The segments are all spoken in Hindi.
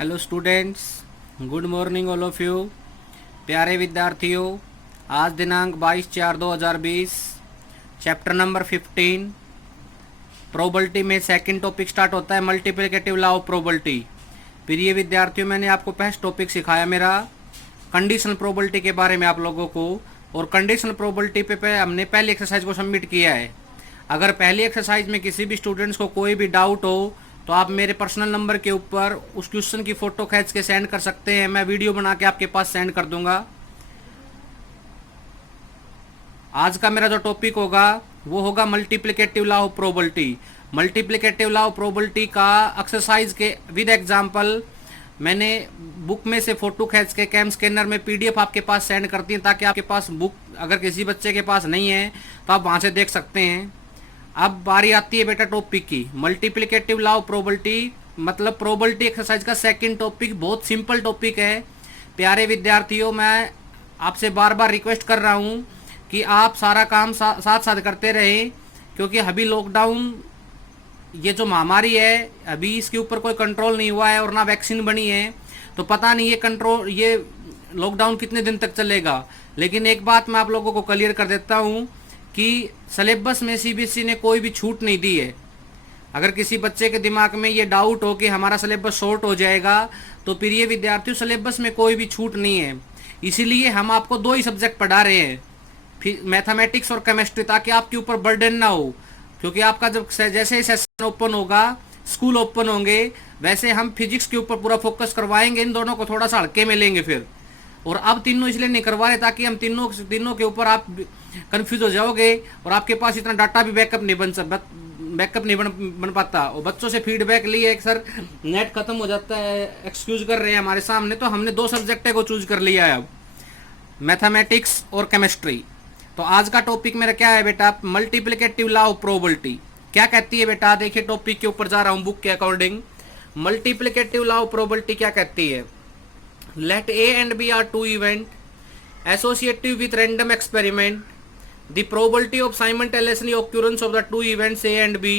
Hello students, good morning all of you. प्यारे विद्यार्थियों, आज दिनांक 22/4/2020, चैप्टर नंबर 15 प्रोबेबिलिटी में सेकंड टॉपिक स्टार्ट होता है, मल्टीप्लिकेटिव लॉ ऑफ प्रोबेबिलिटी। प्रिय विद्यार्थियों, मैंने आपको फर्स्ट टॉपिक सिखाया मेरा कंडीशनल प्रोबेबिलिटी के बारे में आप लोगों को, और कंडीशनल प्रोबेबिलिटी पे हमने पहली एक्सरसाइज को सबमिट किया है। अगर पहली एक्सरसाइज में किसी भी स्टूडेंट्स को कोई भी डाउट हो तो आप मेरे पर्सनल नंबर के ऊपर उस क्वेश्चन की फ़ोटो खींच के सेंड कर सकते हैं। मैं वीडियो बना के आपके पास सेंड कर दूंगा। आज का मेरा जो टॉपिक होगा वो होगा multiplicative law of probability. Multiplicative law of probability का एक्सरसाइज के विद एग्जांपल मैंने बुक में से फ़ोटो खींच के कैम स्कैनर में पीडीएफ आपके पास सेंड करती हैं, ताकि आपके पास बुक अगर किसी बच्चे के पास नहीं है तो आप वहाँ से देख सकते हैं। अब बारी आती है बेटा टॉपिक की, मल्टीप्लिकेटिव लॉ ऑफ प्रोबेबिलिटी, मतलब प्रोबेबिलिटी एक्सरसाइज का सेकंड टॉपिक। बहुत सिंपल टॉपिक है। प्यारे विद्यार्थियों, मैं आपसे बार बार रिक्वेस्ट कर रहा हूँ कि आप सारा काम साथ साथ करते रहें, क्योंकि अभी लॉकडाउन, ये जो महामारी है, अभी इसके ऊपर कोई कंट्रोल नहीं हुआ है और ना वैक्सीन बनी है, तो पता नहीं ये लॉकडाउन कितने दिन तक चलेगा। लेकिन एक बात मैं आप लोगों को क्लियर कर देता हूँ कि सिलेबस में सीबीएसई ने कोई भी छूट नहीं दी है। अगर किसी बच्चे के दिमाग में ये डाउट हो कि हमारा सिलेबस शॉर्ट हो जाएगा, तो प्रिय विद्यार्थियों, सिलेबस में कोई भी छूट नहीं है। इसीलिए हम आपको दो ही सब्जेक्ट पढ़ा रहे हैं, मैथमेटिक्स और केमिस्ट्री, ताकि आपके ऊपर बर्डन ना हो। क्योंकि आपका जब जैसे ही सेशन ओपन होगा, स्कूल ओपन होंगे, वैसे हम फिजिक्स के ऊपर पूरा फोकस करवाएंगे। इन दोनों को थोड़ा सा हल्के में लेंगे फिर। और अब तीनों इसलिए नहीं करवा रहे ताकि हम तीनों के ऊपर आप कंफ्यूज हो जाओगे और आपके पास इतना डाटा भी बैकअप नहीं बन पाता। और बच्चों से फीडबैक लिए एक सर नेट खत्म हो जाता है, एक्सक्यूज कर रहे हैं हमारे सामने, तो हमने दो सब्जेक्ट को चूज कर लिया है अब, मैथमेटिक्स और केमिस्ट्री। तो आज का टॉपिक मेरा क्या है बेटा, मल्टीप्लिकेटिव लॉ ऑफ प्रोबेबिलिटी। क्या कहती है बेटा, देखिए टॉपिक के ऊपर जा रहा हूं बुक के according. Multiplicative law of probability क्या कहती है, let A and B are two events associated with random experiment. The probability of simultaneously occurrence of the two events A and B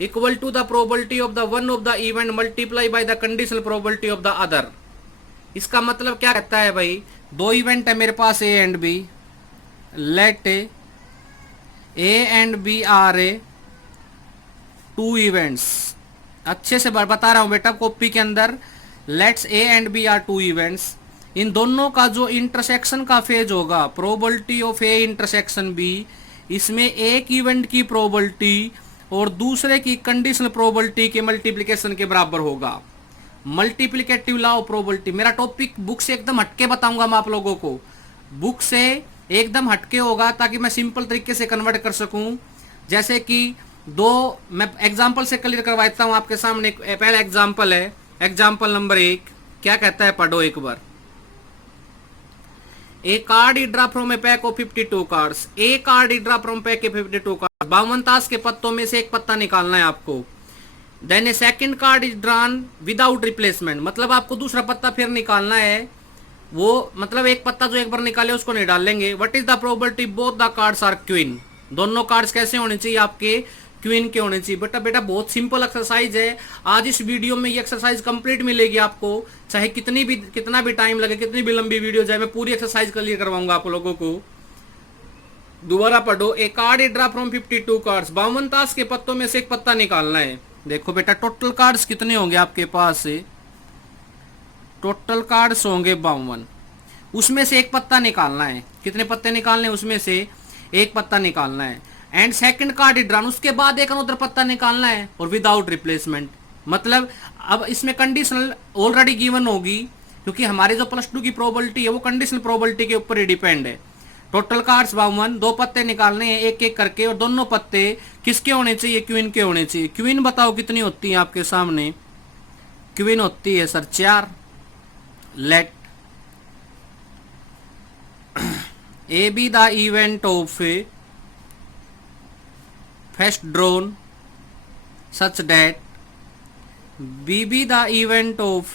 equal to the probability of the one of the event multiplied by the conditional probability of the other. इसका मतलब क्या कहता है भाई, दो इवेंट है मेरे पास A and B. Let A and B are two events. अच्छे से बता रहा हूं बेटा कॉपी के अंदर। Let's A and B are two events. इन दोनों का जो इंटरसेक्शन का फेज होगा, probability of A intersection B, इसमें एक इवेंट की प्रोबेबिलिटी और दूसरे की कंडीशनल प्रोबेबिलिटी के मल्टीप्लिकेशन के बराबर होगा। मल्टीप्लिकेटिव लॉ ऑफ प्रोबेबिलिटी मेरा टॉपिक बुक से एकदम हटके बताऊंगा मैं आप लोगों को, बुक से एकदम हटके होगा, ताकि मैं सिंपल तरीके से कन्वर्ट कर सकूं। जैसे कि मैं एग्जाम्पल से क्लियर करवाता हूं आपके सामने। पहला एग्जाम्पल है, एग्जाम्पल नंबर 1। क्या कहता है, पढ़ो एक बार। A card is draw from a pack of 52 cards. A card is draw from pack of 52 cards. 52 ताश के पत्तों में से एक पत्ता निकालना है आपको। Then a second card is drawn without replacement, मतलब आपको दूसरा पत्ता फिर निकालना है। वो मतलब एक पत्ता जो एक बार निकाले उसको नहीं डालेंगे। What is the probability both the cards are queen. दोनों कार्ड्स कैसे होने चाहिए, आपके क्वीन के होने चाहिए। बेटा बहुत सिंपल एक्सरसाइज है। आज इस वीडियो में ये एक्सरसाइज कंप्लीट मिलेगी आपको, चाहे कितना भी टाइम लगे, कितनी भी लंबी वीडियो जाए, मैं पूरी एक्सरसाइज क्लियर करवाऊंगा आप लोगों को। दोबारा पढ़ो। A card is draw from 52 cards. 52 ताश के पत्तों में से एक पत्ता निकालना है। देखो बेटा टोटल कार्ड्स कितने होंगे आपके पास से, टोटल कार्ड्स होंगे 52, उसमें से एक पत्ता निकालना है। कितने पत्ते निकालने हैं, उसमें से एक पत्ता निकालना है। And second card is drawn, उसके बाद एक अनदर पत्ता निकालना है, और विदाउट रिप्लेसमेंट। मतलब अब इसमें कंडीशनल ऑलरेडी गिवन होगी, क्योंकि हमारे जो +2 की प्रोबेबिलिटी है वो कंडीशनल प्रोबेबिलिटी के ऊपर ही डिपेंड है। टोटल कार्ड्स 52, दो पत्ते निकालने हैं एक एक करके, और दोनों पत्ते किसके होने चाहिए, क्वीन के होने चाहिए। क्वीन बताओ कितनी होती है आपके सामने, क्वीन होती है sir 4। Let A B the event of first drawn such that B be the event of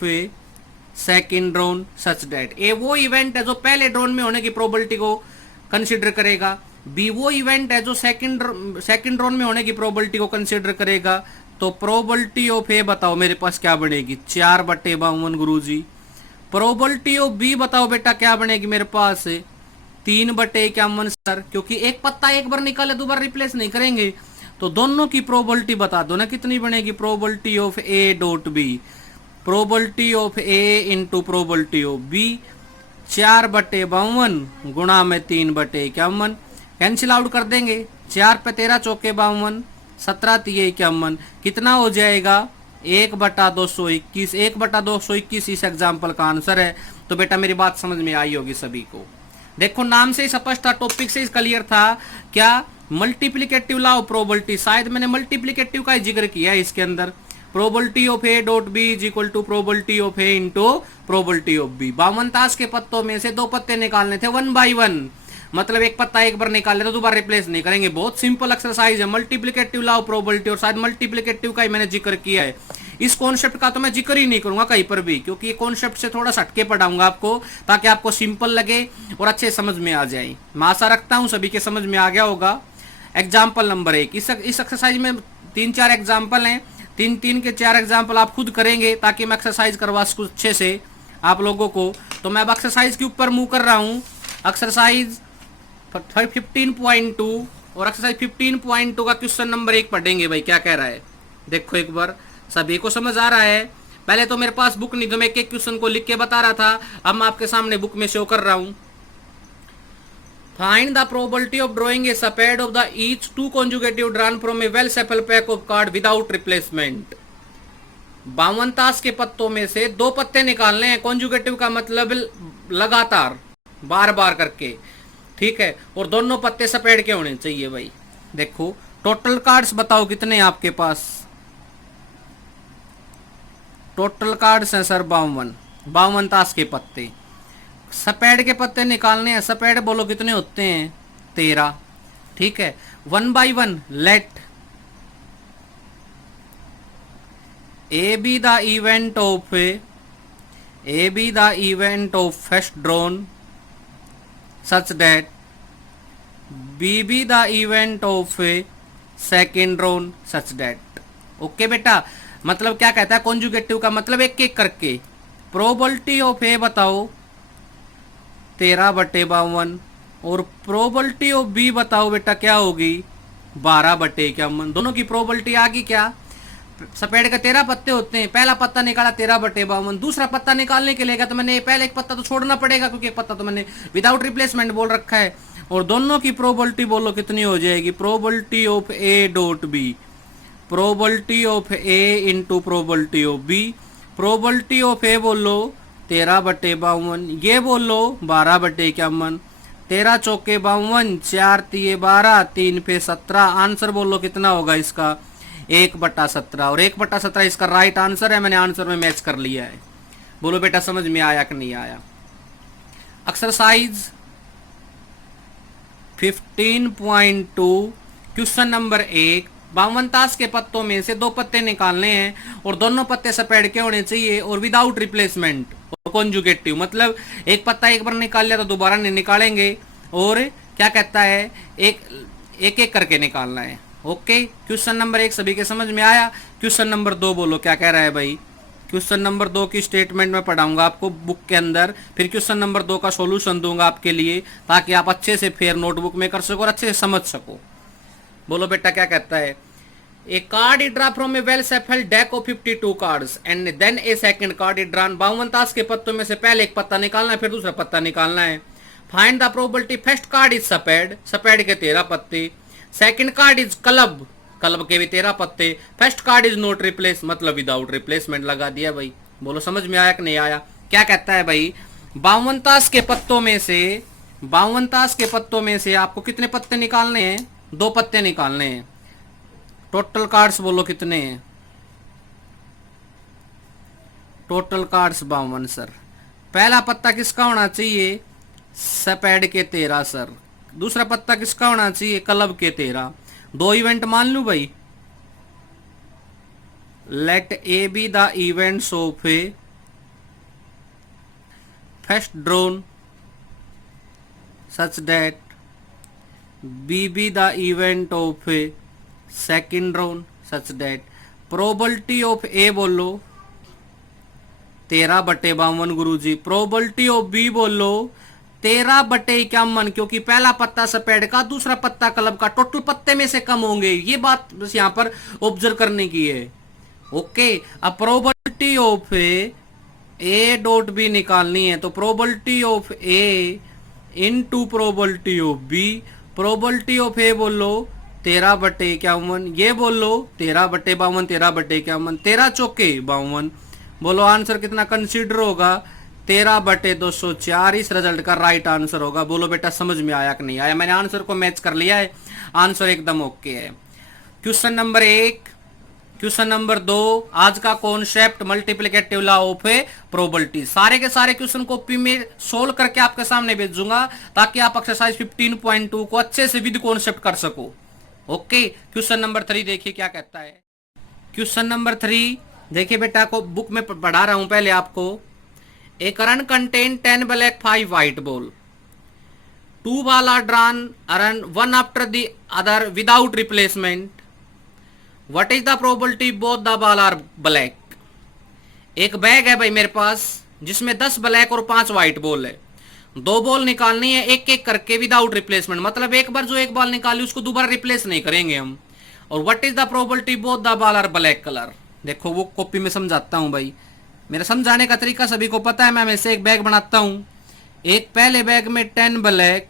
second drawn such that। ए वो इवेंट है जो पहले ड्रोन में होने की प्रोबेबिलिटी को कंसीडर करेगा, बी वो इवेंट है जो सेकंड ड्रोन में होने की प्रोबेबिलिटी को कंसीडर करेगा। तो प्रोबेबिलिटी ऑफ ए बताओ मेरे पास क्या बनेगी, 4/52 गुरुजी। प्रोबेबिलिटी ऑफ बी बताओ बेटा क्या बनेगी मेरे पास, 3/51 सर, क्योंकि एक पत्ता एक बार निकाले दोबारा रिप्लेस नहीं करेंगे, तो दोनों की प्रोबेबिलिटी बता दो ना कितनी बनेगी, probability of A dot B, probability of A into probability of B, 4/52 गुणा में 3/51, कैंसिल आउट कर देंगे, 4 पे 13 चौके 52, 17 तिये 51, कितना हो जाएगा 1/221, 1/221 इस एग्जाम्पल का आंसर है। तो बेटा मेरी बात समझ में आई होगी सभी को। देखो नाम से ही स्पष्ट था, टॉपिक से ही क्लियर था, क्या मल्टीप्लिकेटिव लॉ ऑफ प्रोबेबिलिटी, शायद मैंने मल्टीप्लिकेटिव का ही जिक्र किया है इसके अंदर। Probability of A dot B is equal to probability of A into probability of B. 52 ताश के पत्तों में से 2 पत्ते निकालने थे 1 बाई 1, मतलब एक पत्ता एक बार निकाल ले तो दोबारा रिप्लेस नहीं करेंगे। बहुत सिंपल एक्सरसाइज है, मल्टीप्लिकेटिव लॉ ऑफ प्रोबेबिलिटी, और शायद मल्टीप्लिकेटिव का ही मैंने जिक्र किया है। इस कॉन्सेप्ट का तो मैं जिक्र ही नहीं करूंगा कहीं पर भी, क्योंकि ये कॉन्सेप्ट से थोड़ा हटके पढ़ाऊंगा आपको, ताकि आपको सिंपल लगे और अच्छे समझ में आ जाए। मैं आशा रखता हूं सभी के समझ में आ गया होगा। एग्जाम्पल नंबर 1, इस एक्सरसाइज में 3-4 एग्जाम्पल हैं, 3 के 4 एग्जाम्पल आप खुद करेंगे ताकि मैं एक्सरसाइज करवा सकूं अच्छे से आप लोगों को। तो मैं अब एक्सरसाइज के ऊपर मूव कर रहा हूं। एक्सरसाइज 15.2 और एक्सरसाइज 15.2 का क्वेश्चन नंबर 1 पढ़ेंगे भाई, क्या कह रहा है देखो एक बार, सभी को समझ आ रहा है। पहले तो मेरे पास बुक नहीं, तो मैं एक क्वेश्चन को लिख के बता रहा था, अब मैं आपके सामने बुक में शो कर रहा हूं। Find the probability of drawing a spade of the each 2 conjugative drawn from a well shuffled pack of card without replacement. 52 ताश के पत्तों में से 2 पत्ते निकालने हैं, कॉन्जुगेटिव का मतलब लगातार बार बार करके, ठीक है, और दोनों पत्ते सपेड के होने चाहिए भाई। देखो टोटल कार्ड्स बताओ कितने हैं आपके पास, टोटल कार्ड्स हैं सर 52 ताश के पत्ते, सपेड के पत्ते निकालने हैं, सपेड बोलो कितने होते हैं 13, ठीक है। 1 by 1 let A B the event of first drawn such that B be the event of a second round such that। Okay बेटा, मतलब क्या कहता है कॉन्जुगेटिव का मतलब एक एक करके। प्रोबेबिलिटी ऑफ ए बताओ 13/52 और प्रोबेबिलिटी ऑफ बी बताओ बेटा क्या होगी 12/51। दोनों की प्रोबेबिलिटी आ गई क्या, सपेड के 13 पत्ते होते हैं, पहला पत्ता निकाला 13/52, दूसरा पत्ता निकालने के लिए तो मैंने पहले एक पत्ता तो छोड़ना पड़ेगा, क्योंकि एक पत्ता तो मैंने विदाउट रिप्लेसमेंट बोल रखा है, और दोनों की प्रोबेबिलिटी बोलो कितनी हो जाएगी, probability of A dot B, probability of A into probability of B. Probability of A बोलो 13/52, ये बोलो 12/51, 13 चौके 52, 4 तिये 12, 3 पे 17, आंसर बोलो कितना होगा इसका 1/17, और 1/17 इसका राइट आंसर है, मैंने आंसर में मैच कर लिया है। बोलो बेटा समझ में आया कि नहीं आया। एक्सरसाइज 15.2 क्वेश्चन नंबर 1, 52 ताश के पत्तों में से 2 पत्ते निकालने हैं और दोनों पत्ते सपेड के होने चाहिए और विदाउट रिप्लेसमेंट और कॉन्जुगेटिव, मतलब एक पत्ता एक बार निकाल लिया तो दोबारा नहीं निकालेंगे, और क्या कहता है एक एक करके निकालना है। ओके, क्वेश्चन नंबर 1 सभी के समझ में आया। क्वेश्चन नंबर 2 बोलो क्या कह रहा है भाई। क्वेश्चन नंबर 2 की स्टेटमेंट में पढ़ाऊंगा आपको बुक के अंदर, फिर क्वेश्चन नंबर 2 का सॉल्यूशन दूंगा आपके लिए, ताकि आप अच्छे से फिर नोटबुक में कर सको और अच्छे से समझ सको। बोलो बेटा क्या कहता है। A card is draw from a well shuffled deck of 52 cards and then a second card is drawn. 52 ताश के पत्तों में से पहले एक पत्ता निकालना है, फिर दूसरा पत्ता निकालना है। Find the probability first card is spade, spade के 13 पत्ते, second card is club, club के भी 13 पत्ते, first card is not replace, मतलब विदाउट रिप्लेसमेंट लगा दिया भाई। बोलो समझ में आया कि नहीं आया। क्या कहता है भाई 52 ताश के पत्तों में से, 52 ताश के पत्तों में से आपको कितने पत्ते निकालने हैं, 2 पत्ते निकालने हैं। टोटल कार्ड्स बोलो कितने हैं, टोटल कार्ड्स 52 सर। पहला पत्ता किसका होना चाहिए, सपेड के 13 सर। दूसरा पत्ता किसका होना चाहिए, क्लब के 13। 2 इवेंट मान लू भाई। Let A B the events of A first drawn such that B B the event of A second drawn such that. Probability of A बोलो 13/52 गुरुजी। प्रोबेबिलिटी ऑफ बी बोलो 13/51, क्योंकि पहला पत्ता सफेद का, दूसरा पत्ता कलब का, टोटल पत्ते में से कम होंगे। ये बात बस यहां पर ऑब्जर्व करने की है। ओके, अब probability of A dot B निकालनी है, तो probability of A into probability of B. Probability of A बोलो 13/51, ये बोलो 13/52, 13/51, 13 चौके 52। बोलो आंसर कितना कंसीडर होगा? 13/204। इस रिजल्ट का राइट आंसर होगा। बोलो बेटा समझ में आया कि नहीं आया? मैंने आंसर को मैच कर लिया है, आंसर एकदम ओके है। Question number 1। क्वेश्चन नंबर 2, आज का concept multiplicative law of probability. सारे के सारे क्वेश्चन कॉपी में सोल्व करके आपके सामने भेजूंगा, ताकि आप एक्सरसाइज 15.2 को अच्छे से विद कॉन्सेप्ट कर सको। ओके, क्वेश्चन नंबर 3 देखिए क्या कहता है। क्वेश्चन नंबर 3 देखिए बेटा, को बुक में पढ़ा रहा हूं पहले आपको। A urn contain 10 black 5 white ball, 2 ball are drawn रन one after the other without replacement. What is the probability both the ball are black. एक बैग है भाई मेरे पास, जिसमें 10 ब्लैक और 5 व्हाइट बॉल है। 2 बॉल निकालनी है एक एक करके विदाउट रिप्लेसमेंट, मतलब एक बार जो एक बॉल निकाली उसको दोबारा रिप्लेस नहीं करेंगे हम। और what is the probability both the ball are black colour. देखो वो कॉपी में समझाता हूं भाई, मेरा समझाने का तरीका सभी को पता है। मैं वैसे एक बैग बनाता हूं, एक पहले बैग में 10 ब्लैक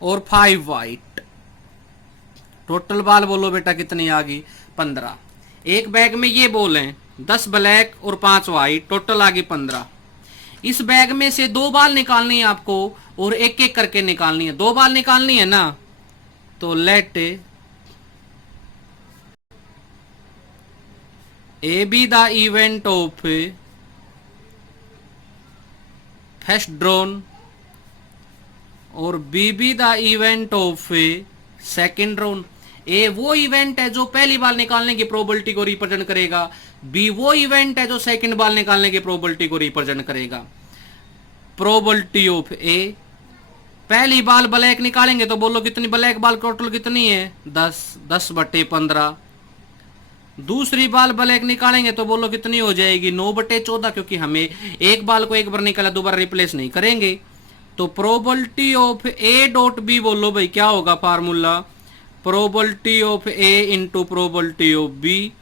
और 5 व्हाइट। टोटल बॉल बोलो बेटा कितनी आ गई? 15। एक बैग में ये बॉल हैं 10 ब्लैक और 5 व्हाइट, टोटल आ गई 15। इस बैग में से 2 बॉल निकालनी है आपको और एक एक करके निकालनी है। 2 बॉल निकालनी है ना, तो let A B the event of first drawn और B B the event of second drawn. A वो इवेंट है जो पहली बाल निकालने की प्रोबेबिलिटी को रिप्रेजेंट करेगा, बी वो इवेंट है जो सेकंड बाल निकालने की प्रोबेबिलिटी को रिप्रेजेंट करेगा। प्रोबेबिलिटी ऑफ ए, पहली बाल ब्लैक निकालेंगे तो बोलो कितनी ब्लैक बाल टोटल कितनी है? 10, 10/15। दूसरी बाल ब्लैक निकालेंगे तो बोलो कितनी हो जाएगी? 9/14, क्योंकि हमें एक बाल को एक बार निकाला दोबारा रिप्लेस नहीं करेंगे। तो probability of A dot B बोलो भाई क्या होगा formula? Probability of A into probability of B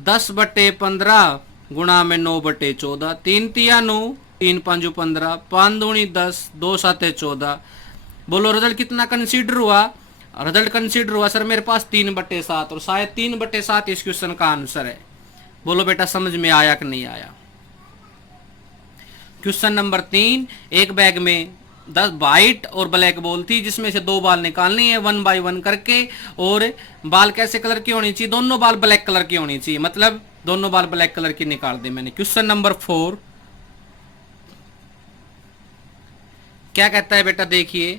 10/15 गुणा में 9/14। 3 तिया 9, 3 5 15, 5 दूनी 10, 2 7 14। बोलो रिजल्ट कितना कंसीडर हुआ? रिजल्ट कंसीडर हुआ सर मेरे पास 3/7, और शायद 3/7 इस क्वेश्चन का आंसर है। बोलो बेटा समझ में आया कि नहीं आया? क्वेश्चन नंबर 3, एक बैग में 10 व्हाइट और ब्लैक बॉल थी, जिसमें से 2 बाल निकालनी है 1 बाय 1 करके। और बाल कैसे कलर की होनी चाहिए? दोनों बाल ब्लैक कलर की होनी चाहिए, मतलब दोनों बाल ब्लैक कलर की निकाल दी मैंने। क्वेश्चन नंबर 4 क्या कहता है बेटा देखिए।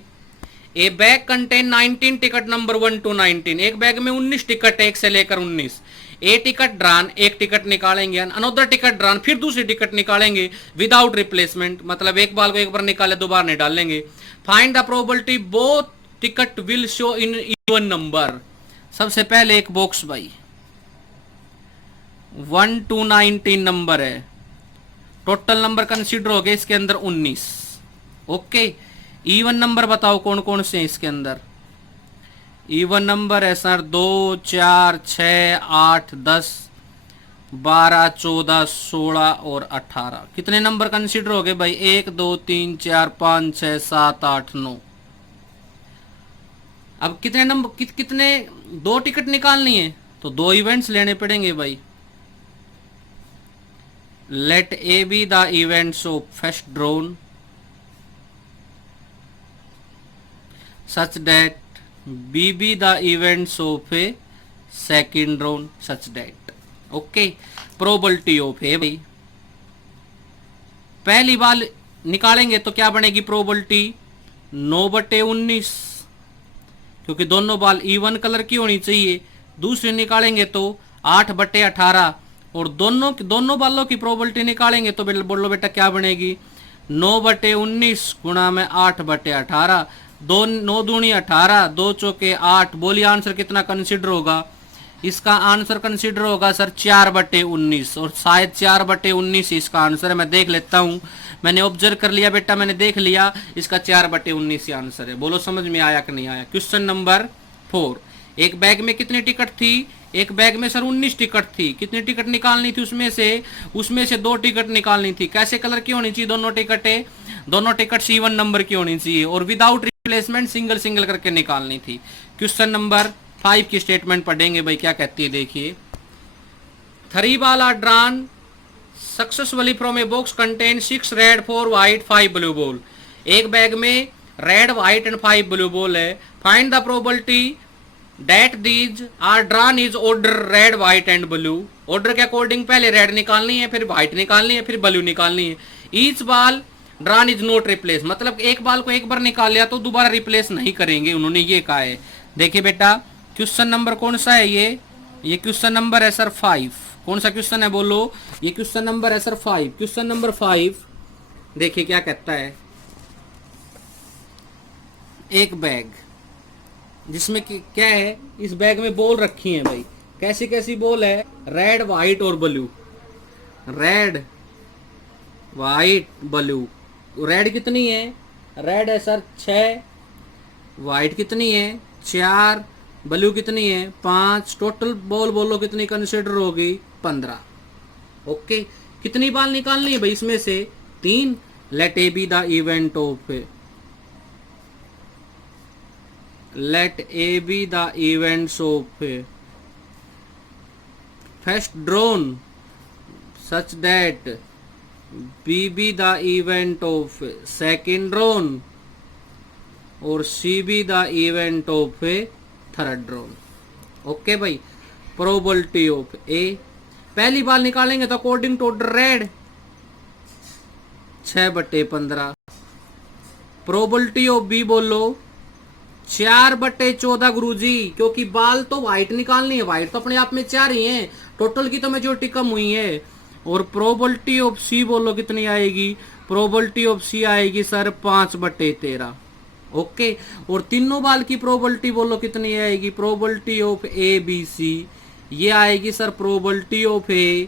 ए bag contain 19 ticket number 1 to 19। एक बैग में 19 टिकट है, 1 से लेकर 19। ए टिकट ड्रॉन, एक टिकट निकालेंगे, अनदर टिकट ड्रॉन, फिर दूसरी टिकट निकालेंगे विदाउट रिप्लेसमेंट, मतलब एक बाल को एक बार निकाले दो बार नहीं डालेंगे। Find the probability both ticket will show in even number. सबसे पहले एक बॉक्स भाई 1 to 19 नंबर है, टोटल नंबर कंसीडर हो गए इसके अंदर 19। ओके, इवन नंबर बताओ कौन कौन से हैं इसके अंदर? इवन नंबर है सर 2 4 6 8 10 12 14 16 और 18। कितने नंबर कंसीडर हो गए भाई? 1 2 3 4 5 6 7 8 9। अब कितने नंबर कितने 2 टिकट निकालनी है तो 2 इवेंट्स लेने पड़ेंगे भाई। Let A B the events of first drawn such that B be the events of a second round such that। Okay, probability of A भाई पहली बाल निकालेंगे तो क्या बनेगी प्रोबेबिलिटी? 9/19, क्योंकि दोनों बाल इवन कलर की होनी चाहिए। दूसरी निकालेंगे तो 8/18, और दोनों बालों की प्रोबेबिलिटी निकालेंगे तो बोलो बेटा क्या बनेगी? 9/19 गुणा में 8/18। 9 दूनी 18, 2 चौके 8। बोलिए आंसर कितना कंसीडर होगा? इसका आंसर कंसिडर होगा सर 4/19, और शायद 4/19 इसका आंसर है। मैं देख लेता हूँ, मैंने ऑब्जर्व कर लिया बेटा, मैंने देख लिया, इसका 4/19 आंसर है। बोलो समझ में आया कि नहीं आया। क्वेश्चन नंबर 4, एक बैग में कितनी टिकट थी? एक बैग में सर 19 टिकट थी। कितनी टिकट निकालनी थी उसमें से 2 टिकट निकालनी थी। कैसे कलर की होनी चाहिए दोनों टिकटें? दोनों टिकट C1 नंबर की होनी चाहिए, और विदाउट रिप्लेसमेंट सिंगल सिंगल करके निकालनी थी। क्वेश्चन नंबर 5 की स्टेटमेंट पढ़ेंगे भाई, क्या कहती है देखिए। 3 balls are drawn successfully from a box contain 6 red, 4 white, 5 blue ball। एक बैग में red, white and 5 blue ball है। Find the probability that these are drawn is order red, white and blue. Order के अकॉर्डिंग पहले रेड निकालनी है, फिर व्हाइट निकालनी है, फिर ब्लू निकालनी है। Each ball drawn is not replace, मतलब एक बाल को एक बार निकाल लिया तो दोबारा रिप्लेस नहीं करेंगे, उन्होंने ये कहा है। देखिए बेटा क्वेश्चन नंबर कौन सा है ये क्वेश्चन नंबर है सर 5। कौन सा क्वेश्चन है बोलो? ये क्वेश्चन नंबर है सर 5। क्वेश्चन नंबर 5 देखिए क्या कहता है। एक बैग जिसमें क्या है, इस बैग में बॉल रखी है भाई। कैसी कैसी बॉल है? रेड, व्हाइट और blue. Red, white, blue. Red कितनी है? रेड है सर 6, व्हाइट कितनी है? 4, ब्लू कितनी है? 5। टोटल बॉल बोलो कितनी कंसिडर होगी? 15। ओके, कितनी बॉल निकालनी है भाई इसमें से? 3। Let A B the event of, let A be the events of first drawn such that B be the event of second drawn और C be the event of third drawn। Okay भाई, प्रोबेबिलिटी ऑफ A पहली बार निकालेंगे तो according to order red 6/15। Probability of B बोलो 4/14 गुरुजी, क्योंकि बाल तो व्हाइट निकालनी है, व्हाइट तो अपने आप में 4 ही है, टोटल की तो मेजोरिटी कम हुई है। और प्रोबेबिलिटी ऑफ सी बोलो कितनी आएगी? प्रोबेबिलिटी ऑफ सी आएगी सर 5/13। ओके, और तीनों बाल की प्रोबेबिलिटी बोलो कितनी आएगी? Probability of A B C, ये आएगी sir probability of A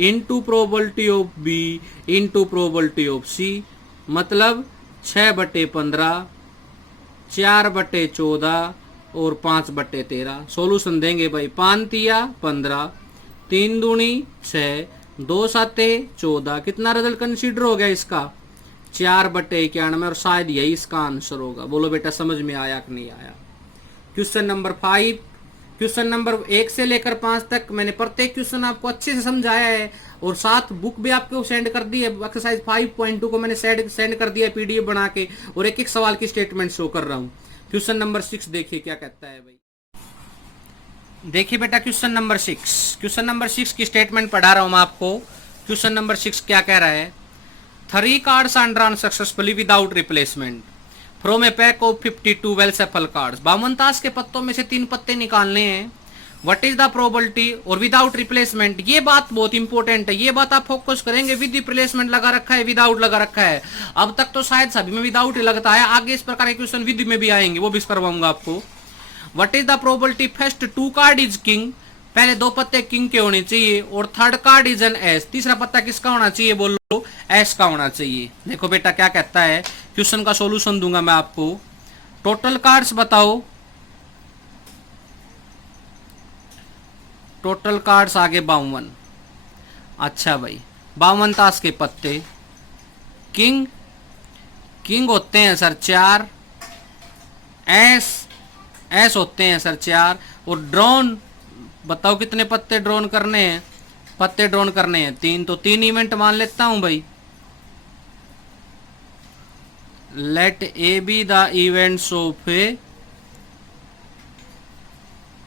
into probability of B into probability of C, मतलब 6/15, 4/14 और 5/13। सोल्यूशन देंगे भाई। 5 तिया 15, 3 दूनी 6, 2 साते 14। कितना रिजल्ट कंसीडर हो गया इसका? 4/91, और शायद यही इसका आंसर होगा। बोलो बेटा समझ में आया कि नहीं आया। क्वेश्चन नंबर 5, क्वेश्चन नंबर 1 से लेकर 5 तक मैंने प्रत्येक क्वेश्चन आपको अच्छे से समझाया है, और साथ बुक भी आपको सेंड कर दी है। एक्सरसाइज 5.2 को मैंने सेंड कर दिया है पीडीएफ बना के, और एक एक सवाल की स्टेटमेंट शो कर रहा हूं। क्वेश्चन नंबर 6 देखिए क्या कहता है भाई। देखिए बेटा क्वेश्चन नंबर 6, क्वेश्चन नंबर 6 की स्टेटमेंट पढ़ा रहा हूं मैं आपको। क्वेश्चन नंबर 6 क्या कह रहा है? 3 cards are drawn successfully without replacement from a pack of 52 well shuffled cards. 52 ताश के पत्तों में से 3 पत्ते निकालने हैं। व्हाट इज द प्रोबेबिलिटी, और विदाउट रिप्लेसमेंट, ये बात बहुत इंपॉर्टेंट है, ये बात आप फोकस करेंगे। विद रिप्लेसमेंट लगा रखा है, विदाउट लगा रखा है। अब तक तो शायद सभी में विदाउट ही लगता है, आगे इस प्रकार के क्वेश्चन विद में भी आएंगे, वो भी करवाऊंगा आपको। What is the probability first 2 card is king, पहले 2 पत्ते किंग के होने चाहिए, और third card is an S, तीसरा पत्ता किसका होना चाहिए? बोलो एस का होना चाहिए। देखो बेटा क्या कहता है, क्वेश्चन का सॉल्यूशन दूंगा मैं आपको। टोटल कार्ड्स बताओ, टोटल कार्ड्स आगे 52। अच्छा भाई, 52 ताश के पत्ते। किंग, किंग होते हैं सर 4, एस होते हैं सर 4, और ड्रॉन बताओ कितने पत्ते ड्रॉन करने हैं? पत्ते ड्रॉन करने हैं 3, तो 3 इवेंट मान लेता हूं भाई। Let A B the events of A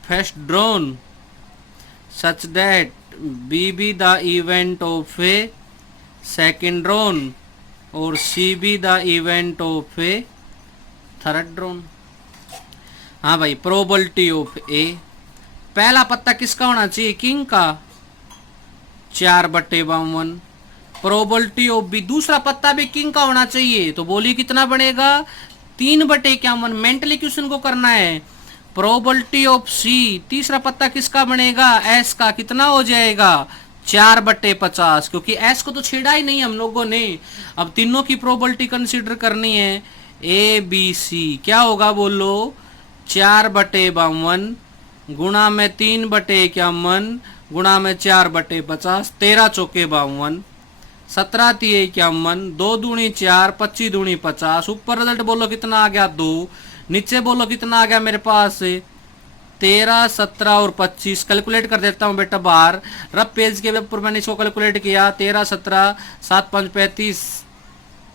first drawn such that B be the event of a second drawn और C be the event of a third drawn। हाँ भाई, प्रोबेबिलिटी ऑफ ए, पहला पत्ता किसका होना चाहिए? किंग का, 4/52। प्रोबेबिलिटी ऑफ बी, दूसरा पत्ता भी किंग का होना चाहिए, तो बोलिए कितना बनेगा? 3/51। मेंटली क्वेश्चन को करना है। प्रोबेबिलिटी ऑफ सी, तीसरा पत्ता किसका बनेगा, एस का। कितना हो जाएगा, 4/50, क्योंकि एस को तो छेड़ा ही नहीं हम लोगों ने। अब तीनों की प्रोबेबिलिटी कंसीडर करनी है, ए बी सी। क्या होगा बोलो, 4/52 गुणा में 3/51 गुणा में 4/50, 13 चौके 52, 17 तिये 51, 2 दूनी 4, 25 दूनी 50। ऊपर रिजल्ट बोलो कितना आ गया, 2। नीचे बोलो कितना आ गया मेरे पास, 13, 17 और 25। कैलकुलेट कर देता हूं बेटा बाहर, रफ पेज के ऊपर मैंने इसको कैलकुलेट किया, 13, 17, 7, 5, 35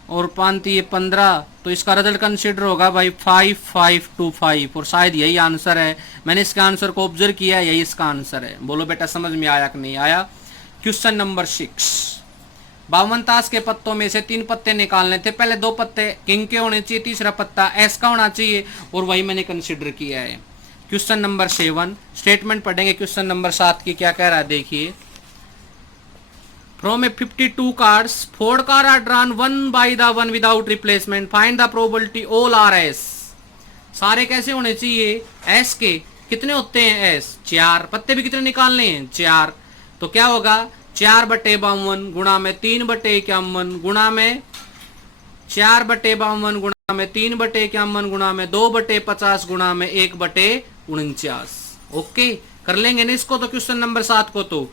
और 5 ये 15। तो इसका रिजल्ट कंसिडर होगा भाई 5525, और शायद यही आंसर है। मैंने इसका आंसर को ऑब्जर्व किया, यही इसका आंसर है। बोलो बेटा समझ में आया कि नहीं आया। क्वेश्चन नंबर 6, 52 ताश के पत्तों में से 3 पत्ते निकालने थे। पहले 2 पत्ते किंग के होने चाहिए, तीसरा पत्ता एस का होना चाहिए, और वही मैंने कंसिडर किया है। क्वेश्चन नंबर 7, स्टेटमेंट पढ़ेंगे। क्वेश्चन नंबर 7 की क्या कह रहा है देखिए, from a 52 cards 4 card are drawn 1 by the 1 without replacement, find the probability all are ace. सारे कैसे होने चाहिए, एस के। कितने होते हैं एस, 4। पत्ते भी कितने निकालने हैं, 4। तो क्या होगा, 4/52 गुणा में 3/51 गुणा में 4/52 गुणा में 3/51 गुणा में 2/50 गुणा में 1/49। ओके, कर लेंगे ना इसको तो, क्वेश्चन नंबर 7 को। तो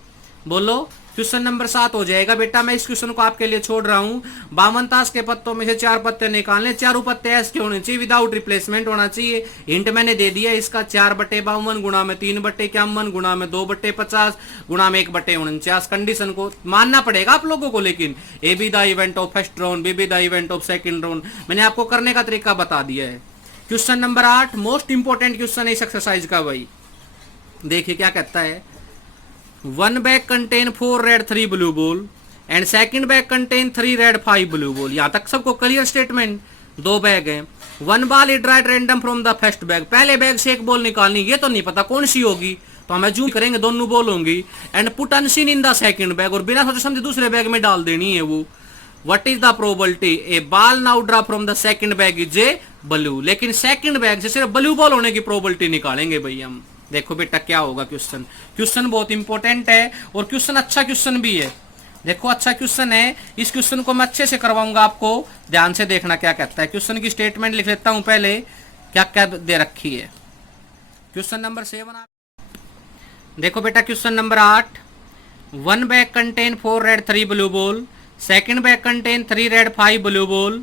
बोलो क्वेश्चन नंबर 7 हो जाएगा बेटा। मैं इस क्वेश्चन को आपके लिए छोड़ रहा हूं। 52 ताश के पत्तों में से 4 पत्ते निकालने, चारों पत्ते एस के होने चाहिए, विदाउट रिप्लेसमेंट होना चाहिए। हिंट मैंने दे दिया इसका, 4/52 गुणा में 3/51 गुणा में 2/50 गुणा में 1/49। कंडीशन को मानना पड़ेगा आप लोगों को, लेकिन A B the event of first round, B B the event of second round. मैंने आपको करने का तरीका बता दिया है। Question number 8 most important question है इस एक्सरसाइज का भाई। देखिए क्या कहता है, 1 bag contain 4 red 3 blue ball and second bag contain 3 red 5 blue ball। यहां तक सबको क्लियर स्टेटमेंट। 2 बैग हैं, 1 ball is drawn random from the first bag। पहले बैग से एक बॉल निकालनी, ये तो नहीं पता कौन सी होगी, तो हमें जूम करेंगे दोनों बॉल होंगी। And put unseen in the second bag, और बिना सोचे समझे दूसरे बैग में डाल देनी है वो। What is the probability A ball now draw from the second bag is a blue. लेकिन सेकंड बैग से सिर्फ ब्लू बॉल होने की प्रोबेबिलिटी निकालेंगे भाई हम। देखो बेटा क्या होगा क्वेश्चन। क्वेश्चन बहुत इंपॉर्टेंट है, और क्वेश्चन अच्छा क्वेश्चन भी है। देखो अच्छा क्वेश्चन है, इस क्वेश्चन को मैं अच्छे से करवाऊंगा आपको, ध्यान से देखना क्या कहता है। क्वेश्चन की स्टेटमेंट लिख लेता हूं पहले, क्या क्या दे रखी है। क्वेश्चन नंबर 7 देखो बेटा, question number 8, 1 bag contain 4 red 3 blue ball, second bag contain 3 red 5 blue ball,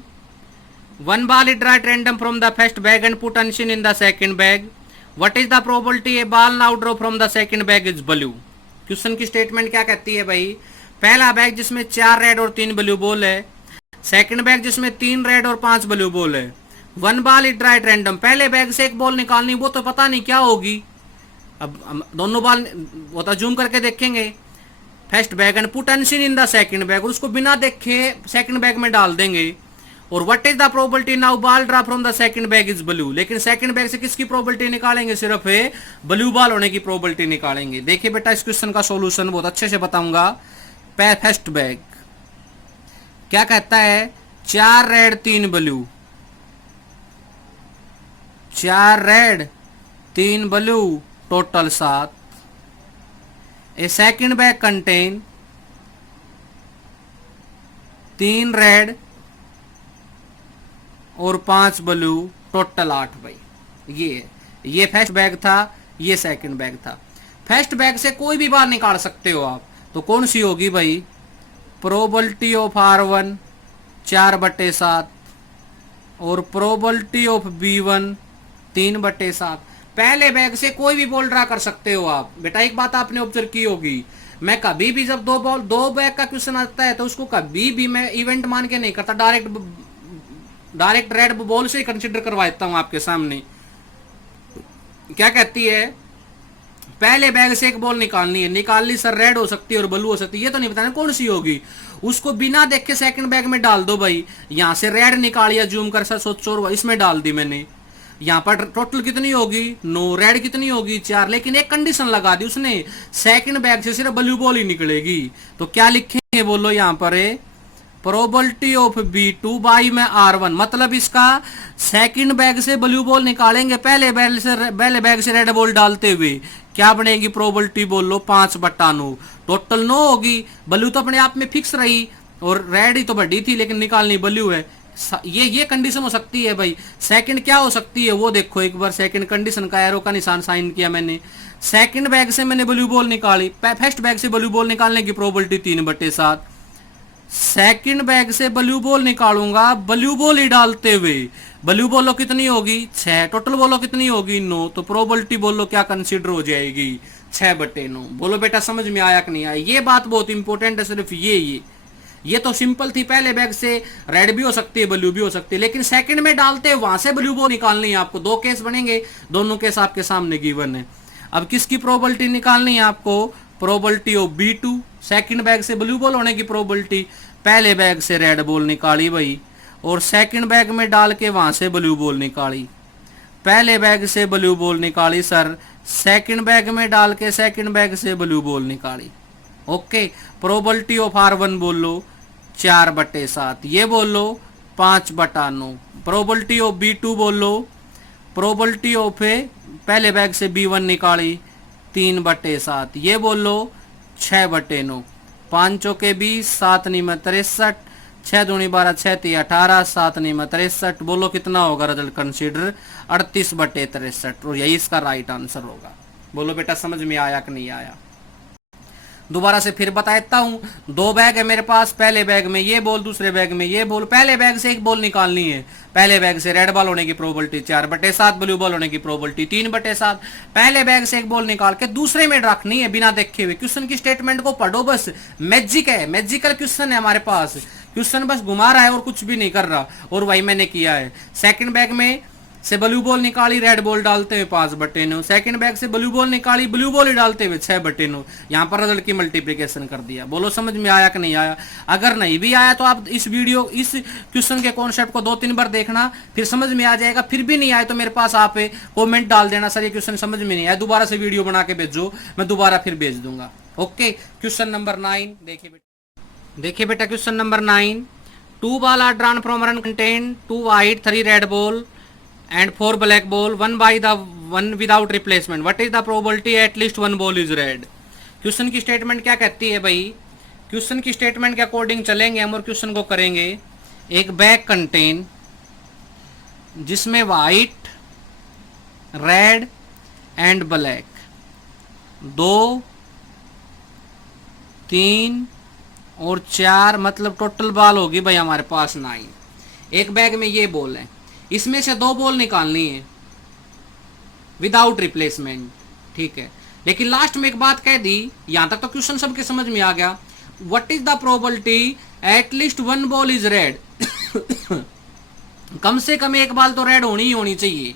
1 ball is drawn random from the first bag and put unseen in the second bag। What is the probability a ball now draw from the second bag is blue। Question की स्टेटमेंट क्या कहती है भाई, पहला बैग जिसमें 4 रेड और 3 ब्लू बॉल है, सेकंड बैग जिसमें 3 रेड और 5 ब्लू बॉल है। 1 ball is drawn random, पहले बैग से एक बॉल निकालनी, वो तो पता नहीं क्या होगी। अब दोनों बॉल वो तो जूम करके देखेंगे। First bag and put unseen in the second bag, और उसको बिना देखे सेकंड बैग में डाल देंगे। और what is the probability now ball draw from the second bag is blue. लेकिन सेकंड बैग से किसकी प्रोबेबिलिटी निकालेंगे, सिर्फ ब्लू बॉल होने की प्रोबेबिलिटी निकालेंगे। देखिए बेटा इस क्वेश्चन का सॉल्यूशन बहुत अच्छे से बताऊंगा। फर्स्ट बैग क्या कहता है, 4 red 3 blue, 4 red 3 blue total 7। ए सेकंड बैग कंटेन 3 रेड और 5 ब्लू टोटल 8 भाई। ये फर्स्ट बैग था, ये सेकंड बैग था। फर्स्ट बैग से कोई भी बार निकाल सकते हो आप, तो कौन सी होगी भाई, प्रोबेबिलिटी ऑफ R1 4/7 और प्रोबेबिलिटी ऑफ B1 3/7। पहले बैग से कोई भी बॉल ड्रा कर सकते हो आप। बेटा एक बात आपने ऑब्जर्व की होगी, मैं कभी भी जब दो बैग का क्वेश्चन आता है तो उसको कभी भी मैं इवेंट मान के नहीं करता, डायरेक्ट रेड बॉल से कंसीडर करवा देता हूं आपके सामने। क्या कहती है, पहले बैग से एक बॉल निकालनी है, निकालनी सर रेड हो सकती है और ब्लू हो सकती है, ये तो नहीं बताना कौन सी होगी। उसको बिना देखे सेकंड बैग में डाल दो भाई। यहां से रेड निकालिया, जूम कर सर सोचो, इसमें डाल दी मैंने। यहां पर टोटल कितनी होगी 9, रेड कितनी होगी 4। लेकिन एक कंडीशन लगा दी उसने, सेकंड बैग से सिर्फ ब्लू बॉल ही निकलेगी। तो क्या लिखेंगे बोलो, यहां पर प्रोबेबिलिटी ऑफ B2 बाई में R1, मतलब इसका सेकंड बैग से ब्लू बॉल निकालेंगे पहले बैग से रेड बॉल डालते हुए, क्या बनेगी प्रोबेबिलिटी बोल लो 5/9, टोटल 9 होगी। ब्लू तो अपने आप में फिक्स रही और रेड ही तो बढ़ी थी, लेकिन निकालनी ब्लू है। ये कंडीशन हो सकती है भाई। सेकंड क्या हो सकती है वो देखो एक बार, सेकंड कंडीशन का एरो का निशान साइन किया मैंने। सेकंड बैग से मैंने ब्लू बॉल निकाली, फर्स्ट बैग से ब्लू बॉल निकालने की प्रोबेबिलिटी 3/7। सेकंड बैग से ब्लू बॉल निकालूंगा ब्लू बॉल ही डालते हुए, ब्लू बॉलो कितनी होगी 6, टोटल बॉलो कितनी होगी 9, तो प्रोबेबिलिटी बोलो क्या कंसीडर हो जाएगी 6/9। बोलो बेटा समझ में आया कि नहीं आया? ये बात बहुत इंपॉर्टेंट है, सिर्फ ये तो सिंपल थी, पहले बैग से रेड भी हो सकती है ब्लू भी हो सकती है, लेकिन सेकंड में डालते हैं वहां से ब्लू बॉल निकालनी है आपको। 2 केस बनेंगे, दोनों केस आपके सामने गिवन है। अब किसकी प्रोबेबिलिटी निकालनी है आपको? Probability of B2, second bag से ब्लू बॉल होने की प्रोबेबिलिटी। पहले बैग से रेड बॉल निकाली भाई, और सेकंड बैग में डाल के वहां से ब्लू बॉल निकाली। पहले बैग से ब्लू बॉल निकाली सर, सेकंड बैग में डाल के सेकंड बैग से ब्लू बॉल निकाली। ओके, प्रोबेबिलिटी ऑफ R1 बोल लो 4/7, ये बोल लो 5/9। प्रोबेबिलिटी ऑफ B2 बोल लो, प्रोबेबिलिटी ऑफ पहले बैग से B1 निकाली 3/7, ये बोल लो 6/9। 5 चौके 20, 7 9 63, 6 दूनी 12, 6 3 18, 7 9 63। बोलो कितना होगा रिजल्ट कंसीडर? 38/63, और यही इसका राइट आंसर होगा। बोलो बेटा समझ में आया कि नहीं आया? दोबारा से फिर बता देता हूं, 2 बैग है मेरे पास, पहले बैग में ये बॉल, दूसरे बैग में ये बॉल। पहले बैग से एक बॉल निकालनी है, पहले बैग से रेड बॉल होने की प्रोबेबिलिटी 4/7, ब्लू बॉल होने की प्रोबेबिलिटी 3/7। पहले बैग से एक बॉल निकाल के दूसरे में रखनी है बिना देखे हुए। क्वेश्चन की स्टेटमेंट को पढ़ो बस, मैजिक है, मैजिकल क्वेश्चन है हमारे पास। क्वेश्चन बस घुमा रहा है और कुछ भी नहीं कर रहा, और वही मैंने किया है। सेकंड बैग में से ब्लू बॉल निकाली, रेड बॉल डालते हुए 5/9। सेकंड बैग से ब्लू बॉल निकाली, ब्लू बॉल ही डालते हुए 6/9। यहां पर रिजल्ट की मल्टीप्लिकेशन कर दिया। बोलो समझ में आया कि नहीं आया? अगर नहीं भी आया तो आप इस क्वेश्चन के कॉन्सेप्ट को 2-3 बार देखना, फिर समझ में आ जाएगा। फिर भी नहीं आए तो मेरे पास आप कॉमेंट डाल देना, सर ये क्वेश्चन समझ में नहीं आया, दोबारा से वीडियो बना के भेजो, मैं दोबारा फिर भेज दूंगा। ओके, क्वेश्चन नंबर 9 देखिए बेटा question number 9। 2 ball are drawn from run contain 2 white 3 red ball and 4 black ball, one without replacement. What is the probability at least one ball is red? Question की स्टेटमेंट क्या कहती है भाई? क्वेश्चन की स्टेटमेंट के अकॉर्डिंग चलेंगे हम और क्वेश्चन को करेंगे। एक बैग कंटेन जिसमें वाइट, रेड एंड ब्लैक 2, 3 और 4, मतलब टोटल बॉल होगी भाई हमारे पास 9। एक बैग में ये बॉल है, इसमें से 2 बॉल निकालनी है विदाउट रिप्लेसमेंट, ठीक है। लेकिन लास्ट में एक बात कह दी, यहां तक तो क्वेश्चन सबके समझ में आ गया। What is the probability at least one ball is red? कम से कम एक बॉल तो रेड होनी ही होनी चाहिए।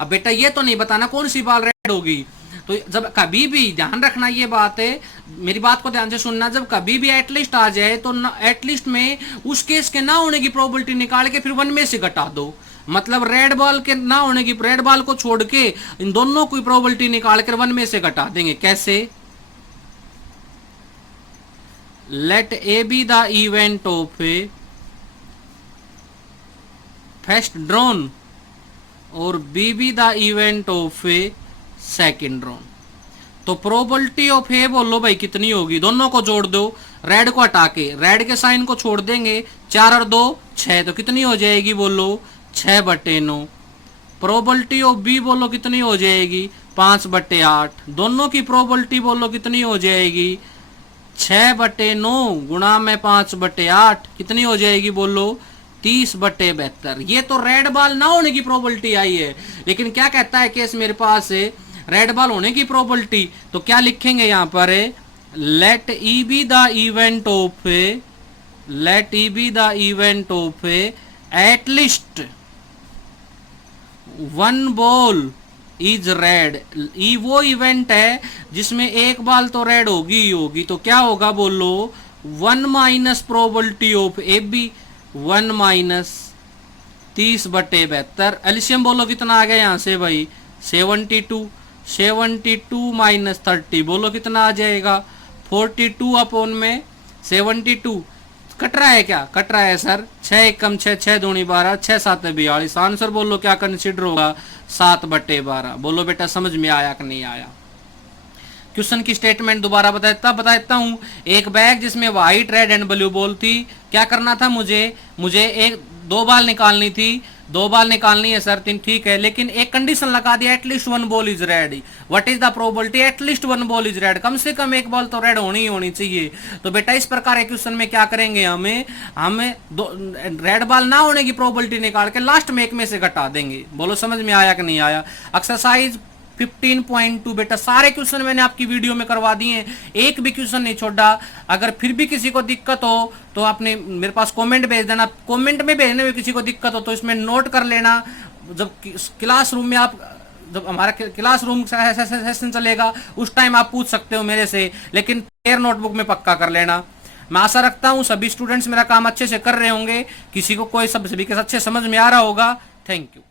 अब बेटा ये तो नहीं बताना कौन सी बॉल रेड होगी, तो जब कभी भी ध्यान रखना ये बात है, मेरी बात को ध्यान से सुनना, जब कभी भी एटलीस्ट आ जाए तो एटलीस्ट में उस केस के ना होने की प्रोबेबिलिटी निकाल के फिर 1 में से घटा दो। मतलब रेड बॉल के ना होने की, रेड बॉल को छोड़ के इन दोनों की प्रोबेबिलिटी निकाल कर 1 में से घटा देंगे। कैसे? Let A B the event of A first drawn और B B the event of A second drawn. तो प्रोबेबिलिटी ऑफ ए बोलो भाई कितनी होगी, दोनों को जोड़ दो, रेड को हटा के रेड के साइन को छोड़ देंगे, 4 और 2 6, तो कितनी हो जाएगी बोलो 6/9। प्रोबेबिलिटी ऑफ बी बोलो कितनी हो जाएगी 5/8। दोनों की प्रोबेबिलिटी बोलो कितनी हो जाएगी 6/9 गुणा में 5/8, कितनी हो जाएगी बोलो 30/72। ये तो रेड बॉल ना होने की प्रोबेबिलिटी आई है, लेकिन क्या कहता है केस मेरे पास है रेड बॉल होने की प्रोबेबिलिटी, तो क्या लिखेंगे यहां पर let E be the event of A, let E be the event of A at least 1 ball is red. E वो इवेंट है जिसमें एक बॉल तो रेड होगी ही होगी, तो क्या होगा बोलो 1 minus probability of A B, 1 minus 30/72। LCM बोलो कितना आ गया यहां से भाई 72, 72 माइनस 30 बोलो कितना आ जाएगा 42 अपॉन में 72। कट रहा है क्या? कट रहा है सर। 6 एक कम 6, 6 दूनी 12, 6 7 42। आंसर बोलो क्या कंसिडर होगा? 7/12। बोलो बेटा समझ में आया कि नहीं आया? क्वेश्चन की स्टेटमेंट दोबारा बता देता हूं। एक बैग जिसमें white, red and blue ball थी। क्या करना था मुझे एक 2 बॉल निकालनी थी। 2 बॉल निकालनी है सर, ठीक है, लेकिन एक कंडीशन लगा दिया, at least 1 ball is red. What is the probability? At least 1 ball is red. कम से कम एक बॉल तो रेड होनी ही होनी चाहिए। तो बेटा इस प्रकार के क्वेश्चन में क्या करेंगे, हमें रेड बॉल ना होने की प्रोबेबिलिटी निकाल के लास्ट में एक में से घटा देंगे। बोलो समझ में आया कि नहीं आया? एक्सरसाइज 15.2 बेटा सारे क्वेश्चन मैंने आपकी वीडियो में करवा दिए हैं, एक भी क्वेश्चन नहीं छोड़ा। अगर फिर भी किसी को दिक्कत हो तो आपने मेरे पास कमेंट भेज देना। कमेंट में भेजने में किसी को दिक्कत हो तो इसमें नोट कर लेना। जब क्लासरूम में जब हमारा क्लासरूम सेशन चलेगा उस टाइम आप पूछ सकते हो मेरे से, लेकिन पेयर नोटबुक में पक्का कर लेना। मैं आशा रखता हूं सभी स्टूडेंट्स मेरा काम अच्छे से कर रहे होंगे, किसी को कोई सभी के अच्छे समझ में आ रहा होगा। Thank you.